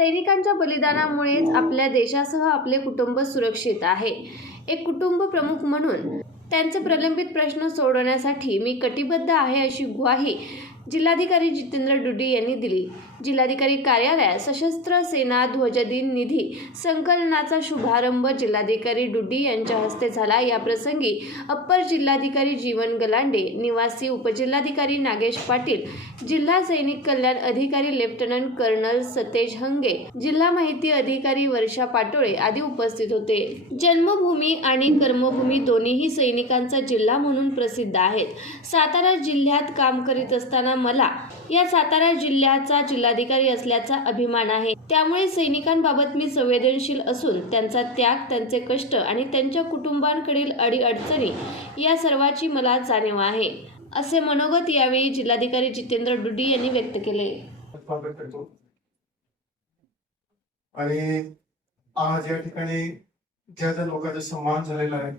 सैनिकांच्या बलिदानामुळेच आपल्या देशासह आपले कुटुंब सुरक्षित आहे. एक कुटुंब प्रमुख म्हणून त्यांचे प्रलंबित प्रश्न सोडवण्यासाठी मी कटिबद्ध आहे अशी ग्वाही जिल्हाधिकारी जितेंद्र डुडी यांनी दिली. जिल्हाधिकारी कार्यालयात सशस्त्र सेना ध्वजदिन निधी संकलनाचा शुभारंभ जिल्हाधिकारी डुडी यांच्या हस्ते झाला. या प्रसंगी अप्पर जिल्हाधिकारी जीवन गलांडे निवासी उपजिल्हाधिकारी नागेश पाटील जिल्हा सैनिक कल्याण अधिकारी लेफ्टनंट कर्नल सतेज हंगे जिल्हा माहिती अधिकारी वर्षा पाटोळे आदी उपस्थित होते. जन्मभूमी आणि कर्मभूमी दोन्हीही सैनिकांचा जिल्हा म्हणून प्रसिद्ध आहेत. सातारा जिल्ह्यात काम करीत असताना मला. या सातारा जिल्ह्याचा जिल्हाधिकारी असल्याचा अभिमान आहे. त्यामुळे सैनिकांबाबत मी संवेदनशील असून त्यांचा त्याग त्यांचे कष्ट आणि त्यांच्या कुटुंबांकडील अडीअडचणी या सर्वाची मला जाणीव आहे असे मनोगत यावेळी जिल्हाधिकारी जितेंद्र डुडी यांनी व्यक्त केले. आणि आज या ठिकाणी ज्या ज्या लोकांचा सन्मान झालेला आहे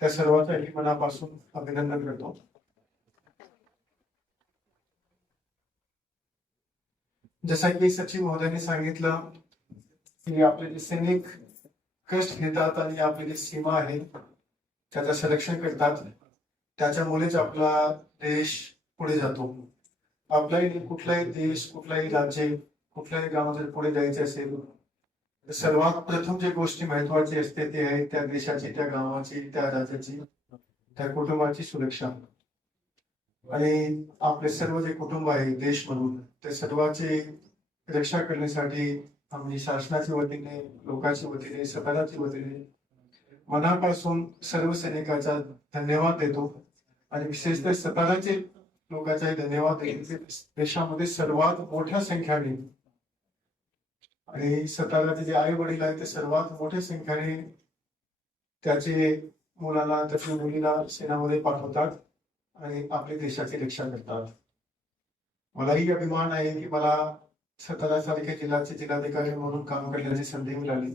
त्या सर्वांचाही मनापासून अभिनंदन करतो. जसं की सचिव महोदयांनी सांगितलं की आपले जे सैनिक कष्ट घेतात आणि आपली जी सीमा आहे त्याचं संरक्षण करतात त्याच्यामुळेच आपला देश पुढे जातो. आपलाही कुठलाही देश कुठलाही राज्य कुठल्याही गावात जर पुढे जायचे असेल तर सर्वात प्रथम जे गोष्टी महत्वाची असते ते आहे त्या देशाची त्या गावाची त्या राज्याची त्या कुटुंबाची सुरक्षा. आणि आपले सर्व जे कुटुंब आहे देश म्हणून ते सर्वांची रक्षा करण्यासाठी आम्ही शासनाच्या वतीने लोकांच्या वतीने स्वतःच्या वतीने मनापासून सर्व सैनिकाचा धन्यवाद देतो. आणि विशेषतः सताराचे लोकांचाही धन्यवाद देतो. देशामध्ये सर्वात मोठ्या संख्येने आणि सताराचे जे आई वडील आहेत ते सर्वात मोठ्या संख्येने त्याचे मुलाला त्याच्या मुलीला सेनामध्ये पाठवतात. आणि आपल्या देशाची रक्षा करतात. मलाही अभिमान आहे की मला सातारा सारख्या जिल्ह्याचे जिल्हाधिकारी म्हणून काम करण्याची संधी मिळाली.